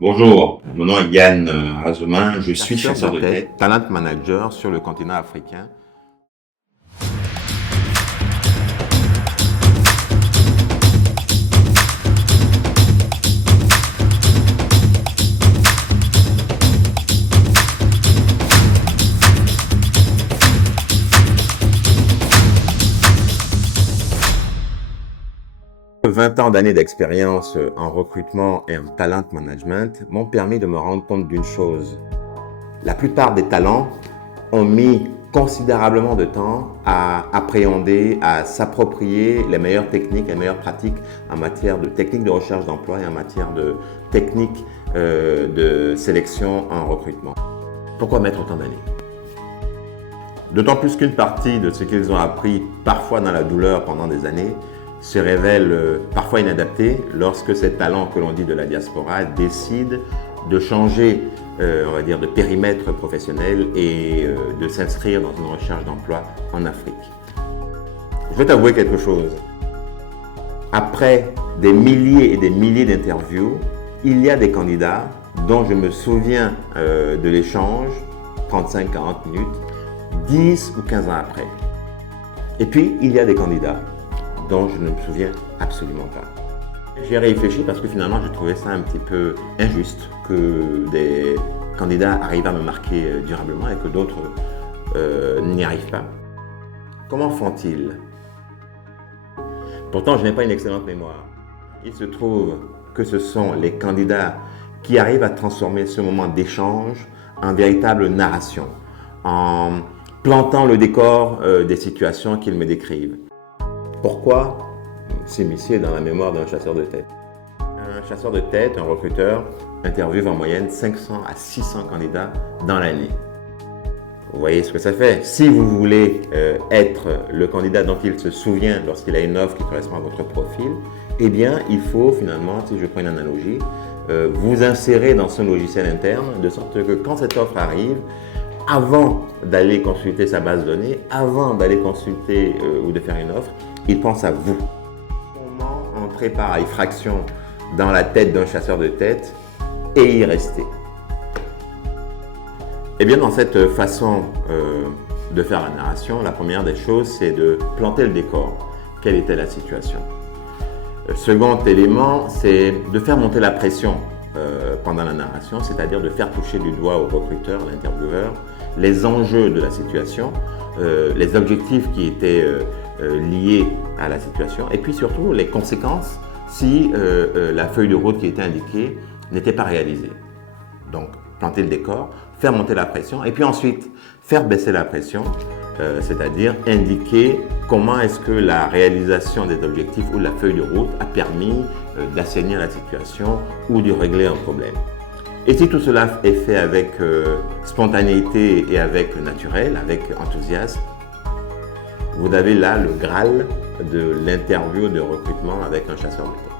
Bonjour, mon nom est Yann Azomin, je suis chasseur de tête, talent manager sur le continent africain. « 20 ans d'années d'expérience en recrutement et en talent management m'ont permis de me rendre compte d'une chose. La plupart des talents ont mis considérablement de temps à appréhender, à s'approprier les meilleures techniques, les meilleures pratiques en matière de techniques de recherche d'emploi et en matière de techniques de sélection en recrutement. Pourquoi mettre autant d'années? D'autant plus qu'une partie de ce qu'ils ont appris, parfois dans la douleur pendant des années, se révèle parfois inadapté lorsque ces talents que l'on dit de la diaspora décident de changer, on va dire, de périmètre professionnel et de s'inscrire dans une recherche d'emploi en Afrique. Je vais t'avouer quelque chose. Après des milliers et des milliers d'interviews, il y a des candidats dont je me souviens de l'échange, 35-40 minutes, 10 ou 15 ans après. Et puis, il y a des candidats dont je ne me souviens absolument pas. J'ai réfléchi parce que finalement, je trouvais ça un petit peu injuste que des candidats arrivent à me marquer durablement et que d'autres n'y arrivent pas. Comment font-ils? Pourtant, je n'ai pas une excellente mémoire. Il se trouve que ce sont les candidats qui arrivent à transformer ce moment d'échange en véritable narration, en plantant le décor des situations qu'ils me décrivent. Pourquoi s'immiscer dans la mémoire d'un chasseur de tête? Un chasseur de tête, un recruteur, interviewe en moyenne 500 à 600 candidats dans l'année. Vous voyez ce que ça fait. Si vous voulez être le candidat dont il se souvient lorsqu'il a une offre qui correspond à votre profil, eh bien, il faut finalement, si je prends une analogie, vous insérer dans ce logiciel interne de sorte que quand cette offre arrive, avant d'aller consulter sa base de données, avant d'aller consulter ou de faire une offre, il pense à vous. Comment entrer par effraction dans la tête d'un chasseur de tête et y rester? Eh bien, dans cette façon de faire la narration, la première des choses, c'est de planter le décor. Quelle était la situation? Second élément, c'est de faire monter la pression pendant la narration, c'est-à-dire de faire toucher du doigt au recruteur, à l'intervieweur, les enjeux de la situation, les objectifs qui étaient liés à la situation et puis surtout les conséquences si la feuille de route qui était indiquée n'était pas réalisée. Donc, planter le décor, faire monter la pression et puis ensuite faire baisser la pression, c'est-à-dire indiquer comment est-ce que la réalisation des objectifs ou la feuille de route a permis d'assainir la situation ou de régler un problème. Et si tout cela est fait avec spontanéité et avec naturel, avec enthousiasme, vous avez là le Graal de l'interview de recrutement avec un chasseur de tête.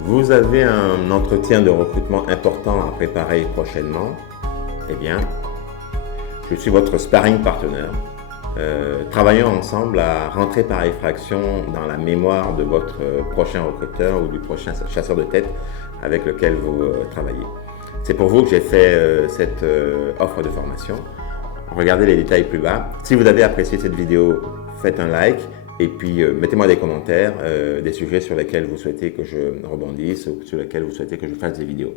Vous avez un entretien de recrutement important à préparer prochainement. Eh bien, je suis votre sparring partner. Travaillons ensemble à rentrer par effraction dans la mémoire de votre prochain recruteur ou du prochain chasseur de tête avec lequel vous travaillez. C'est pour vous que j'ai fait cette offre de formation. Regardez les détails plus bas. Si vous avez apprécié cette vidéo, faites un like et puis mettez-moi des commentaires, des sujets sur lesquels vous souhaitez que je rebondisse ou sur lesquels vous souhaitez que je fasse des vidéos.